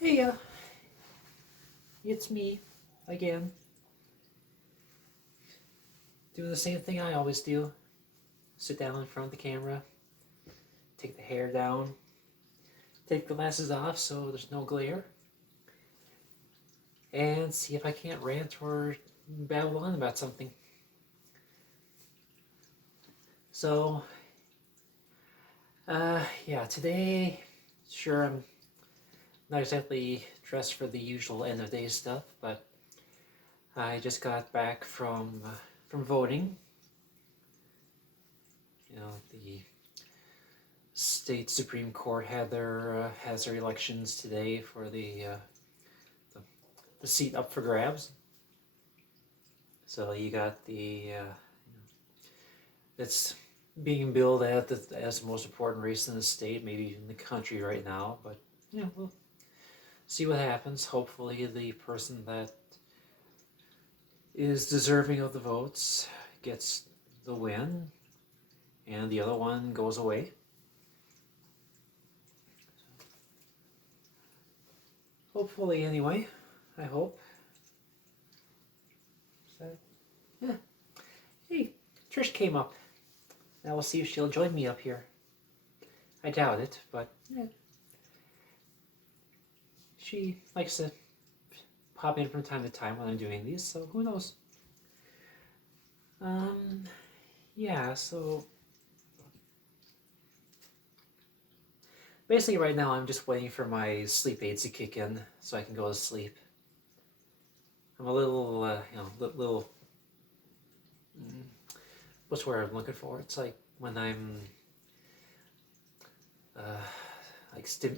Hey, it's me again, doing the same thing I always do. Sit down in front of the camera, take the hair down, take the glasses off so there's no glare, and see if I can't rant or babble on about something. So, yeah, today, sure, I'm not exactly dressed for the usual end of day stuff, but I just got back from voting. The state Supreme Court has their elections today for the, the seat up for grabs. So you got it's being billed as the most important race in the state, maybe in the country right now. But yeah, we'll see what happens. Hopefully, the person that is deserving of the votes gets the win, and the other one goes away. Hopefully, anyway. I hope. So, yeah. Hey, Trish came up. Now we'll see if she'll join me up here. I doubt it, but yeah. She likes to pop in from time to time when I'm doing these, so who knows? Yeah, so basically right now I'm just waiting for my sleep aids to kick in so I can go to sleep. I'm a little, little, what's the word I'm looking for? It's like when I'm,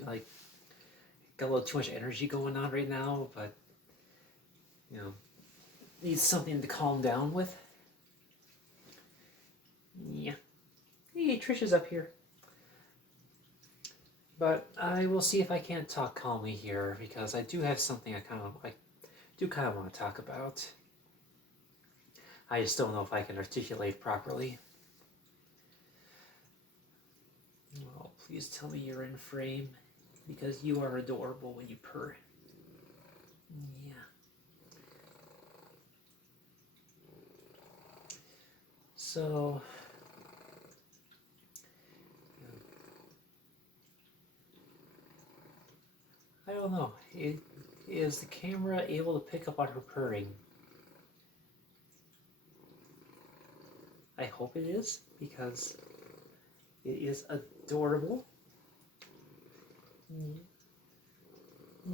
like got a little too much energy going on right now, but, needs something to calm down with. Yeah. Hey, Trisha's up here. But I will see if I can't talk calmly here because I do have something I do kind of want to talk about. I just don't know if I can articulate properly. Oh, please tell me you're in frame because you are adorable when you purr. Yeah. So, I don't know. Is the camera able to pick up on her purring? I hope it is because it is adorable.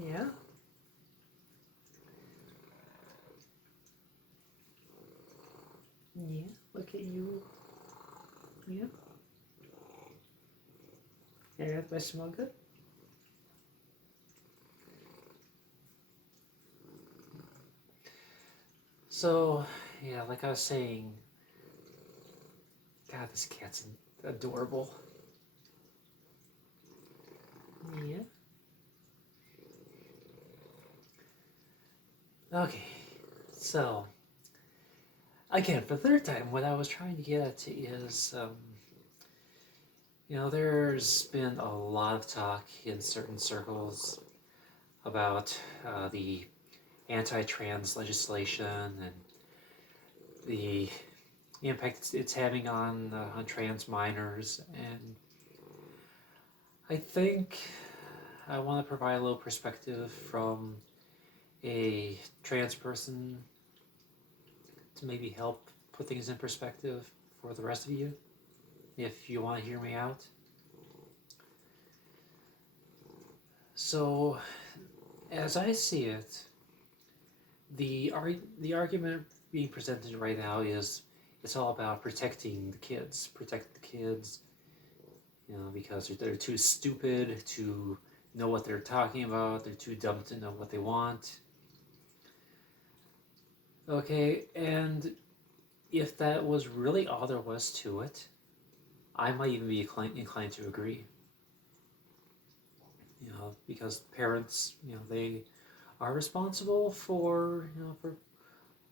Yeah. Yeah. Look at you. Yeah. Yeah, do I smell good? So, yeah, like I was saying, God, this cat's adorable. Yeah. Okay, so, again, for the third time, what I was trying to get at is, there's been a lot of talk in certain circles about the anti-trans legislation and the impact it's having on trans minors, and I think I want to provide a little perspective from a trans person to maybe help put things in perspective for the rest of you, if you want to hear me out. So, as I see it, the argument being presented right now is it's all about protecting the kids, because they're too stupid to know what they're talking about, they're too dumb to know what they want. Okay, and if that was really all there was to it, I might even be inclined to agree. Because parents, they are responsible for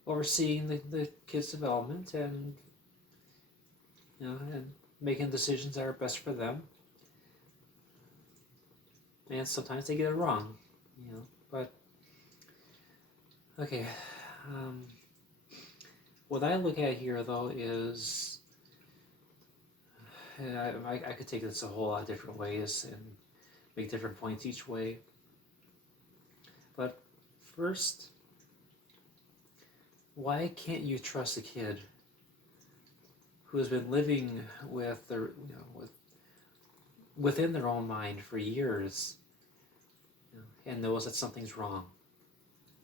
overseeing the kids' development and making decisions that are best for them. And sometimes they get it wrong. But okay. Um, what I look at here, though, is I could take this a whole lot of different ways and make different points each way. But first, why can't you trust a kid who has been living with their, within their own mind for years, and knows that something's wrong,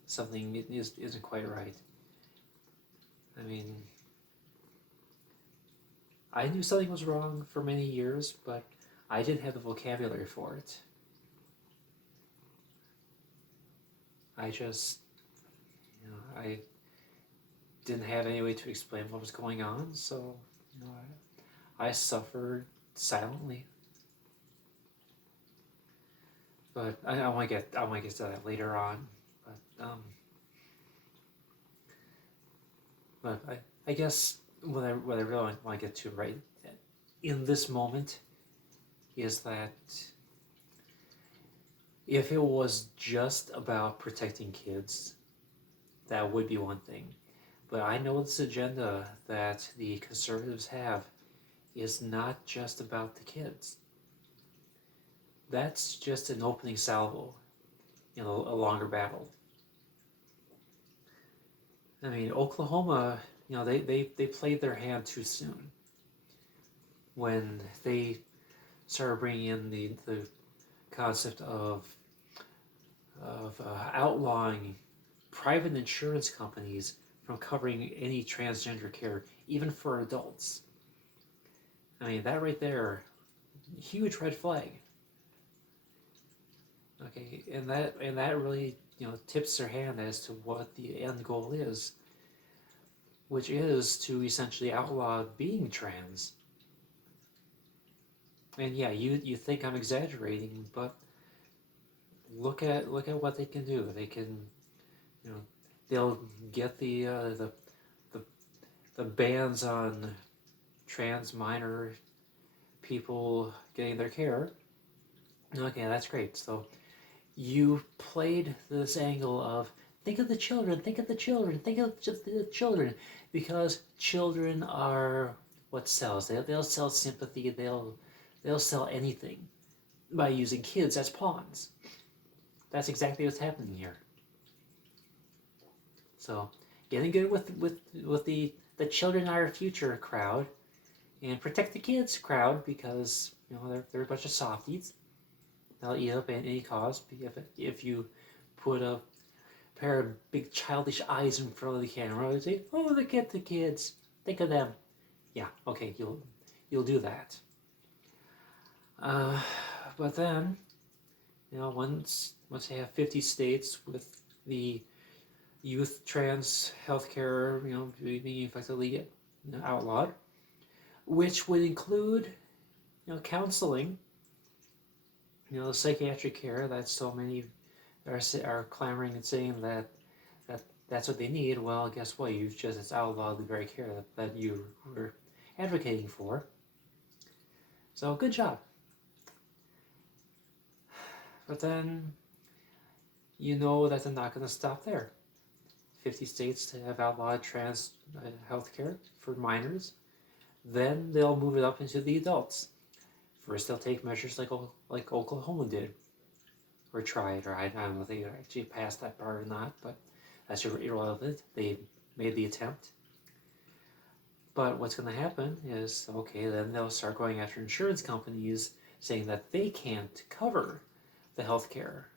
something isn't quite right? I mean, I knew something was wrong for many years, but I didn't have the vocabulary for it. I just, I didn't have any way to explain what was going on, so I suffered silently. But I want to get to that later on. But I guess what I really want to get to right in this moment is that if it was just about protecting kids, that would be one thing. But I know this agenda that the conservatives have is not just about the kids. That's just an opening salvo in a longer battle. I mean, Oklahoma, they played their hand too soon when they started bringing in the concept of outlawing private insurance companies from covering any transgender care, even for adults. I mean, that right there, huge red flag. Okay, and that really tips their hand as to what the end goal is, which is to essentially outlaw being trans. And yeah, you think I'm exaggerating, but look at what they can do. They can, they'll get the bans on trans minor people getting their care. Okay, that's great. So you played this angle of think of the children, think of the children, think of the children, because children are what sells. They'll sell sympathy. They'll sell anything by using kids as pawns. That's exactly what's happening here. So getting good with the children are our future crowd, and protect the kids crowd, because they're a bunch of softies. They'll eat up any cause if you put a pair of big childish eyes in front of the camera and say, "Oh, look at the kids. Think of them." Yeah, okay, you'll do that. But then, once they have 50 states with the youth trans healthcare, being effectively outlawed, which would include, counseling, psychiatric care that so many are clamoring and saying that's what they need. Well, guess what? You've just outlawed the very care that you were advocating for. So good job. But then, that they're not going to stop there. 50 states have outlawed trans healthcare for minors. Then they'll move it up into the adults. First, they'll take measures like Oklahoma did, or tried, or I don't know if they actually passed that part or not, but that's irrelevant. They made the attempt. But what's going to happen is, okay, then they'll start going after insurance companies saying that they can't cover the health care.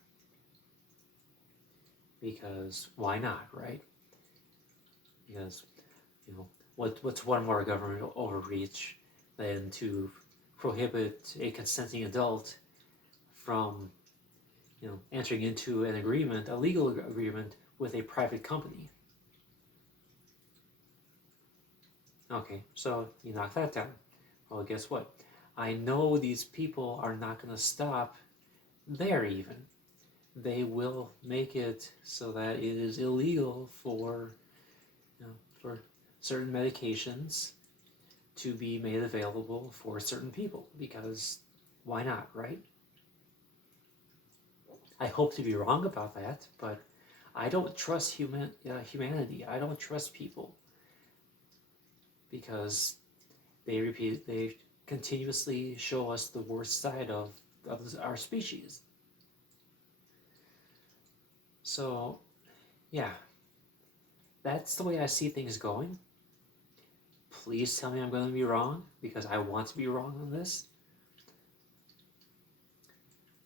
Because why not, right? Because, what's one more government overreach than to prohibit a consenting adult from, entering into an agreement, a legal agreement with a private company? Okay, so you knock that down. Well, guess what? I know these people are not going to stop there even. They will make it so that it is illegal for certain medications to be made available for certain people, because why not, right? I hope to be wrong about that, but I don't trust humanity. I don't trust people because they continuously show us the worst side of our species. So, yeah, that's the way I see things going. Please tell me I'm going to be wrong because I want to be wrong on this.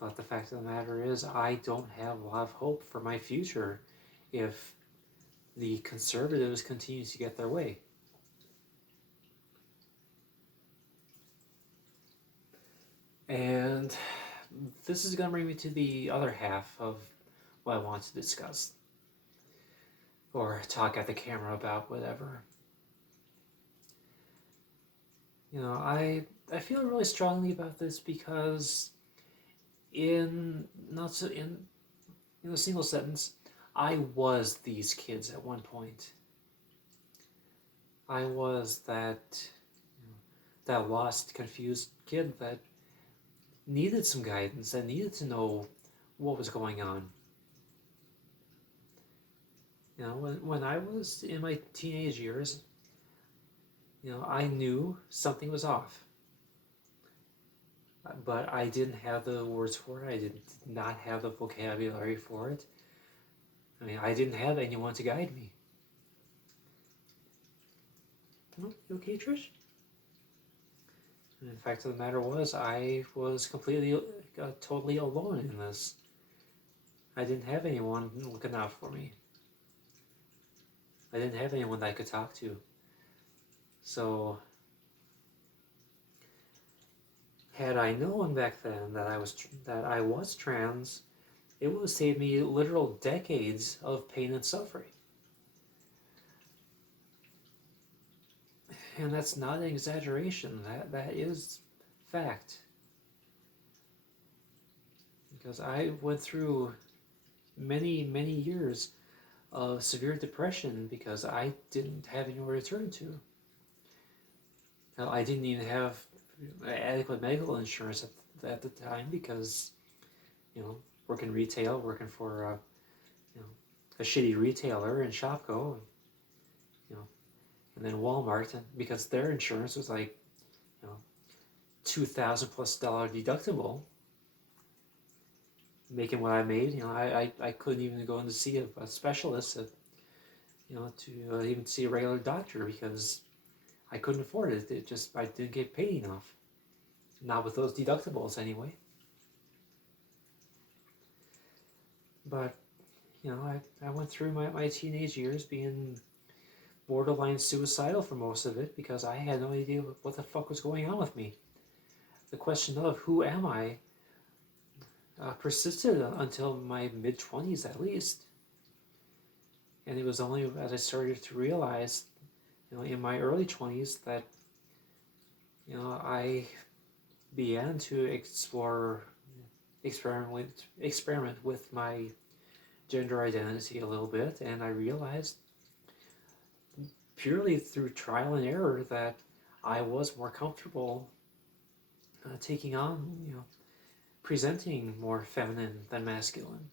But the fact of the matter is, I don't have a lot of hope for my future if the conservatives continue to get their way. And this is going to bring me to the other half of what I want to discuss or talk at the camera about, whatever. You know, I feel really strongly about this because in not so in a single sentence, I was these kids at one point. I was that lost, confused kid that needed some guidance, that needed to know what was going on. You know, when I was in my teenage years, you know, I knew something was off, but I didn't have the words for it. I did not have the vocabulary for it. I mean, I didn't have anyone to guide me. Oh, you okay, Trish? And in fact of the matter was, I was completely, totally alone in this. I didn't have anyone looking out for me. I didn't have anyone that I could talk to. So, had I known back then that I was trans, it would have saved me literal decades of pain and suffering. And that's not an exaggeration. That is fact. Because I went through many, many years of severe depression because I didn't have anywhere to turn to. Now, I didn't even have adequate medical insurance at the time because, you know, working retail, working for you know, a shitty retailer in Shopko, you know, and then Walmart, and because their insurance was like, you know, $2,000+ deductible, making what I made, you know, I couldn't even go in to see a specialist, you know, to even see a regular doctor because I couldn't afford it. I didn't get paid enough. Not with those deductibles anyway. But, you know, I went through my teenage years being borderline suicidal for most of it because I had no idea what the fuck was going on with me. The question of who am I persisted until my mid-20s at least. And it was only as I started to realize, you know, in my early 20s that, you know, I began to experiment with my gender identity a little bit, and I realized purely through trial and error that I was more comfortable taking on, you know, presenting more feminine than masculine.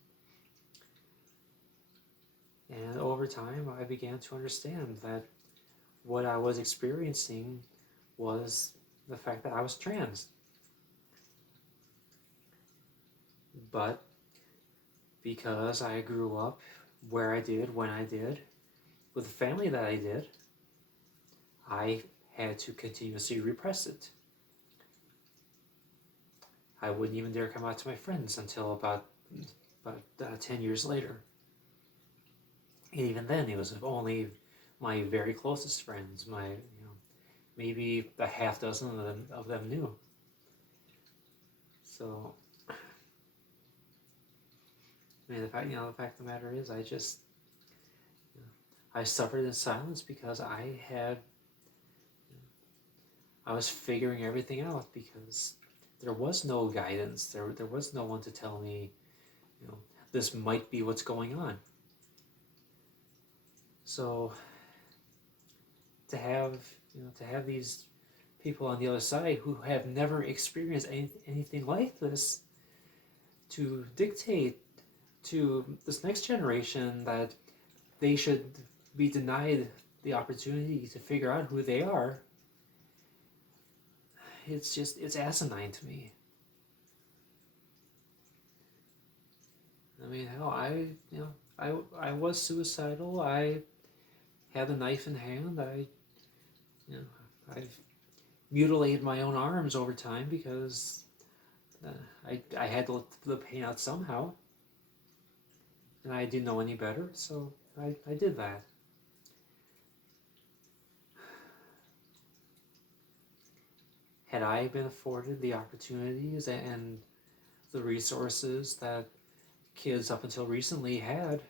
And over time, I began to understand that what I was experiencing was the fact that I was trans. But because I grew up where I did, when I did, with the family that I did, I had to continuously repress it. I wouldn't even dare come out to my friends until about 10 years later. And even then, it was only my very closest friends, maybe a half dozen of them knew. So, I mean, the fact of the matter is, I suffered in silence because I was figuring everything out because there was no guidance. There was no one to tell me, you know, this might be what's going on. So to have these people on the other side who have never experienced anything like this to dictate to this next generation that they should be denied the opportunity to figure out who they are, it's asinine to me. I mean, hell, I was suicidal. I had a knife in hand. I've mutilated my own arms over time because I had to let the pain out somehow, and I didn't know any better, so I did that. Had I been afforded the opportunities and the resources that kids up until recently had,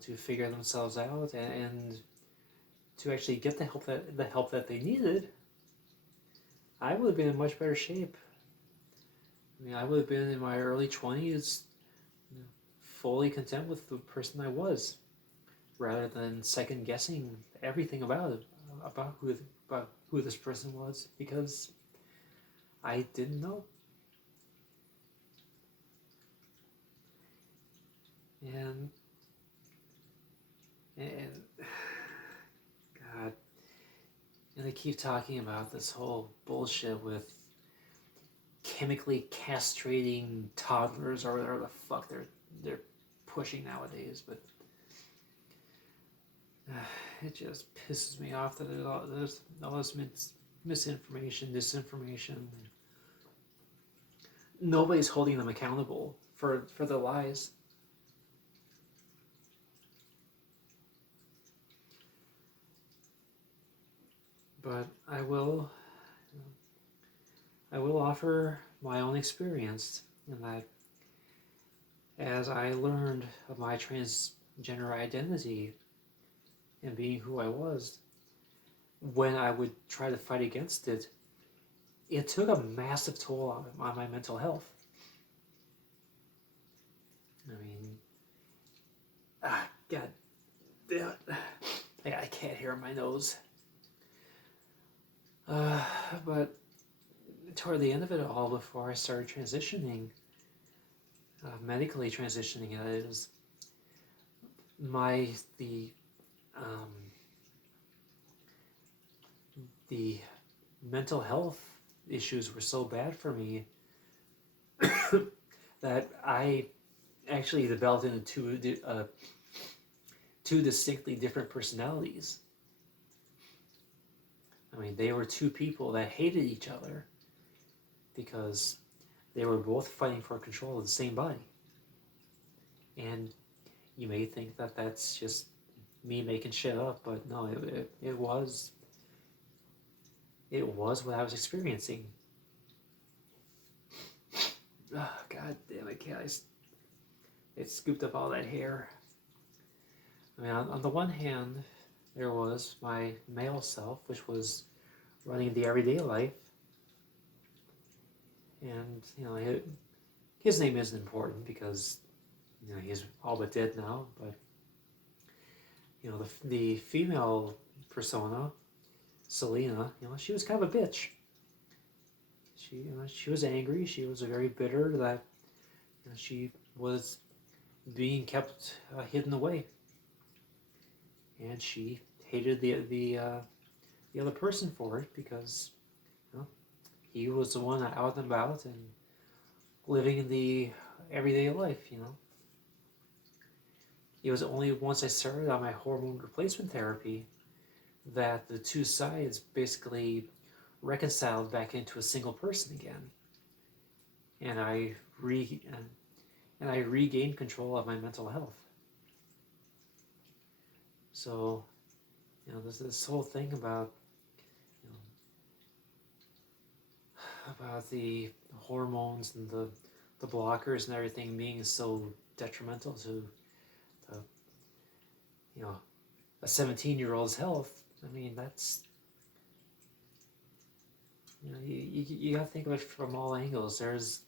to figure themselves out and to actually get the help that they needed, I would have been in much better shape. I mean, I would have been in my early 20s, fully content with the person I was, rather than second guessing everything about it, about who this person was, because I didn't know. And God, and they keep talking about this whole bullshit with chemically castrating toddlers or whatever the fuck they're pushing nowadays, but it just pisses me off that there's all this misinformation, disinformation. Nobody's holding them accountable for the lies. But I will offer my own experience in that as I learned of my transgender identity and being who I was, when I would try to fight against it, it took a massive toll on my mental health. I mean, God damn it. I got a cat hair on my nose. But toward the end of it all, before I started transitioning, medically transitioning, it was the mental health issues were so bad for me that I actually developed into two distinctly different personalities. I mean, they were two people that hated each other because they were both fighting for control of the same body. And you may think that that's just me making shit up, but no, it was what I was experiencing. Oh, God damn it, cat! It scooped up all that hair. I mean, on the one hand, there was my male self, which was running the everyday life, and his name isn't important because he's all but dead now. But the female persona, Selena, she was kind of a bitch. She was angry. She was very bitter that she was being kept hidden away, and she hated the other person for it because he was the one out and about and living in the everyday life. It was only once I started on my hormone replacement therapy that the two sides basically reconciled back into a single person again, and I regained control of my mental health. So, this whole thing about the hormones and the blockers and everything being so detrimental to the, a 17-year-old's health. I mean, that's you got to think of it from all angles. There's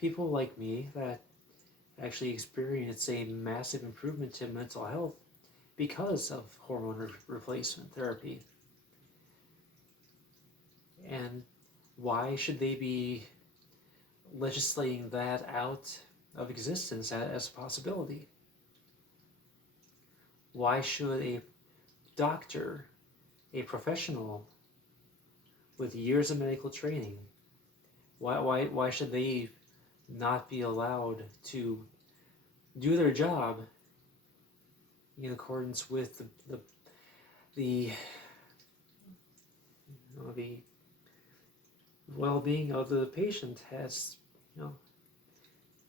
people like me that actually experience a massive improvement to mental health because of hormone replacement therapy. And why should they be legislating that out of existence as a possibility. Why should a doctor, a professional with years of medical training, why should they not be allowed to do their job in accordance with the the well-being of the patient as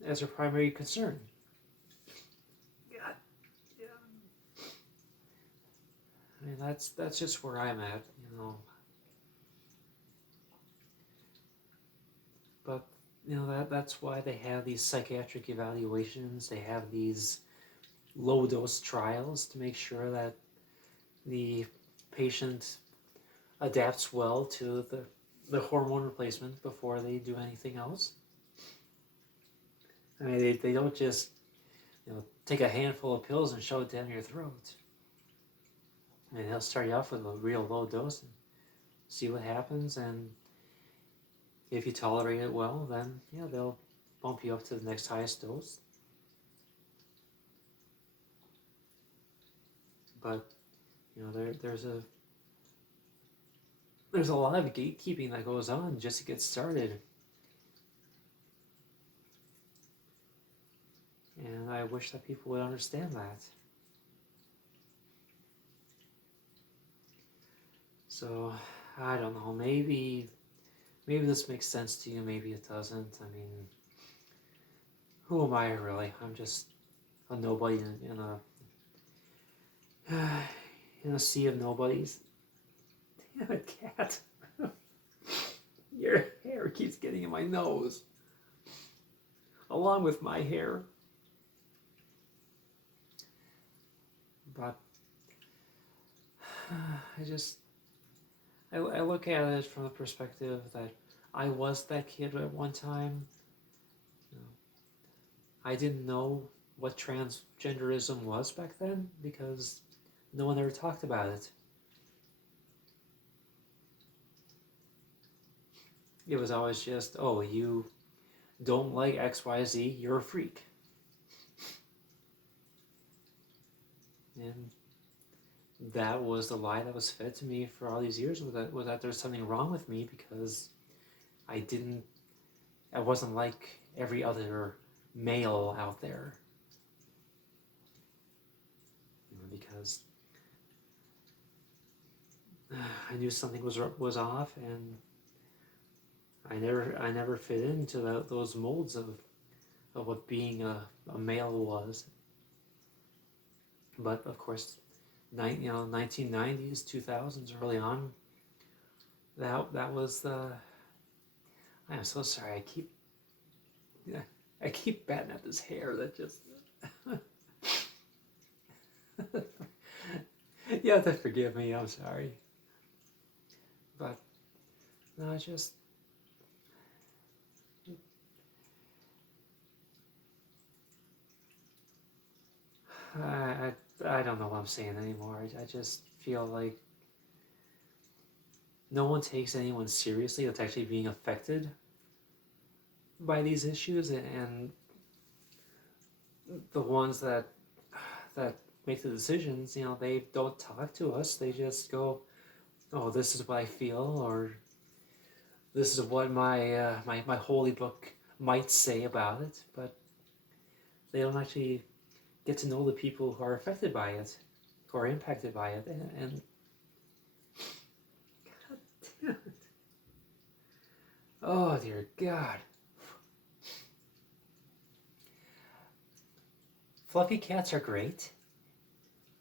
as their primary concern? God, yeah. I mean, that's just where I'm at, But that's why they have these psychiatric evaluations. They have these low dose trials to make sure that the patient adapts well to the hormone replacement before they do anything else. I mean, they don't just take a handful of pills and shove it down your throat. I mean, they'll start you off with a real low dose and see what happens, and if you tolerate it well, then they'll bump you up to the next highest dose. But there's a lot of gatekeeping that goes on just to get started, and I wish that people would understand that. So I don't know, maybe this makes sense to you, maybe it doesn't. I mean, who am I really? I'm just a nobody in a sea of nobodies. Damn it, cat. Your hair keeps getting in my nose, along with my hair. But I look at it from the perspective that I was that kid at one time. I didn't know what transgenderism was back then because no one ever talked about it. It was always just, oh, you don't like XYZ, you're a freak. And that was the lie that was fed to me for all these years, was that there's something wrong with me because I wasn't like every other male out there. Because I knew something was off, and I never fit into those molds of what being a male was. But of course, 1990s, 2000s, early on, that was the. I'm so sorry. I keep batting at this hair that just. You have to forgive me. I'm sorry. But no, just. I don't know what I'm saying anymore. I just feel like no one takes anyone seriously that's actually being affected by these issues, and the ones that make the decisions, they don't talk to us. They just go, "Oh, this is what I feel," or "This is what my my holy book might say about it," but they don't actually get to know the people who are affected by it, who are impacted by it, and God damn it. Oh dear God. Fluffy cats are great,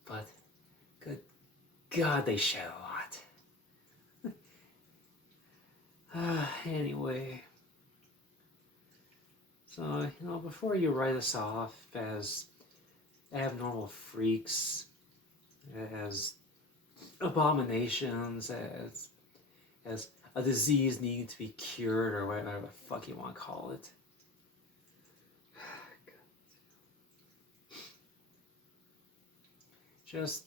but good God, they shed a lot. Anyway, so before you write us off as abnormal freaks, as abominations, as a disease needing to be cured, or whatever the fuck you want to call it. Just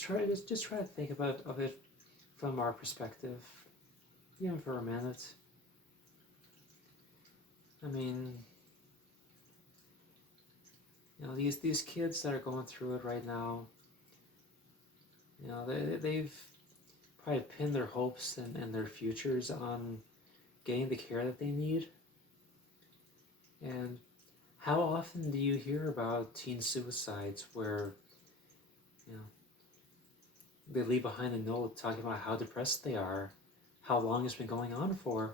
try to think of it from our perspective, even for a minute. I mean, these kids that are going through it right now, they've probably pinned their hopes and their futures on getting the care that they need. And how often do you hear about teen suicides where, you know, they leave behind a note talking about how depressed they are, how long it's been going on for?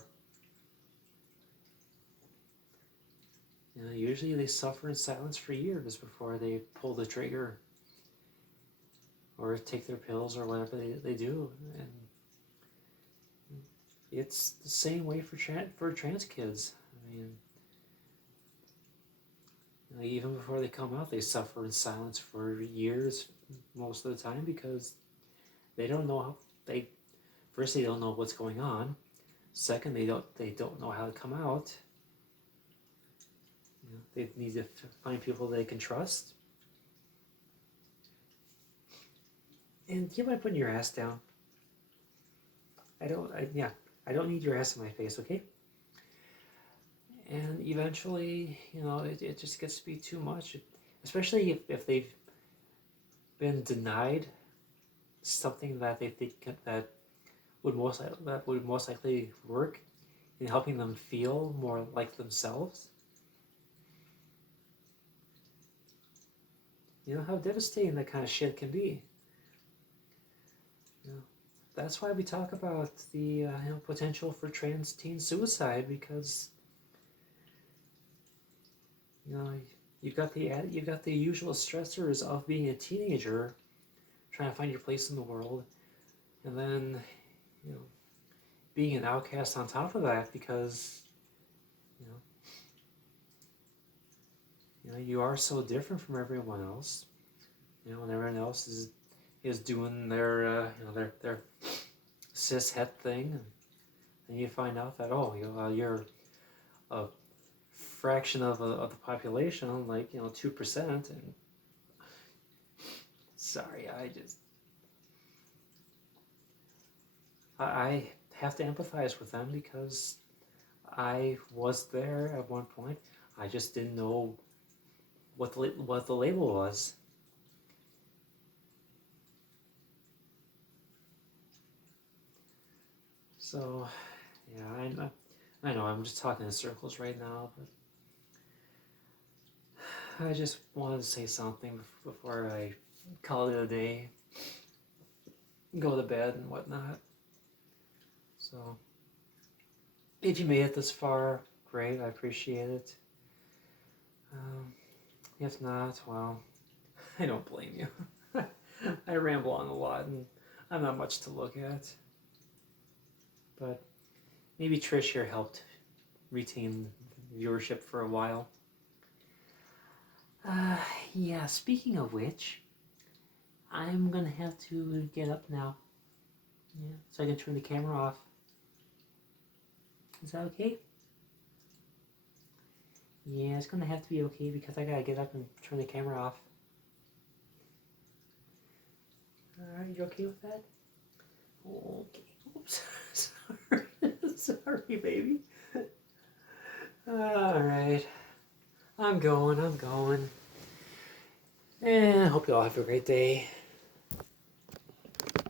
Usually they suffer in silence for years before they pull the trigger or take their pills or whatever they do. And it's the same way for trans kids. I mean, even before they come out, they suffer in silence for years most of the time because they don't know how they first they don't know what's going on. Second, they don't know how to come out. They need to find people they can trust. And do you mind putting your ass down? I don't need your ass in my face, okay? And eventually, it just gets to be too much, especially if they've been denied something that they think that would most likely work in helping them feel more like themselves. You know how devastating that kind of shit can be. That's why we talk about the potential for trans teen suicide, because you've got the usual stressors of being a teenager, trying to find your place in the world, and then being an outcast on top of that because you are so different from everyone else. When everyone else is doing their their cis het thing, and you find out that you're a fraction of the population, like 2%, and sorry, I have to empathize with them because I was there at one point. I just didn't know what the label was. So, yeah, I know I'm just talking in circles right now, but I just wanted to say something before I call it a day, go to bed and whatnot. So, if you made it this far, great, I appreciate it. If not, well, I don't blame you. I ramble on a lot and I'm not much to look at. But maybe Trish here helped retain viewership for a while. Yeah, speaking of which, I'm gonna have to get up now. Yeah, so I can turn the camera off. Is that okay? Yeah, it's gonna have to be okay because I gotta get up and turn the camera off. Alright, you okay with that? Okay. Oops. Sorry. Sorry, baby. Alright. I'm going. And I hope you all have a great day.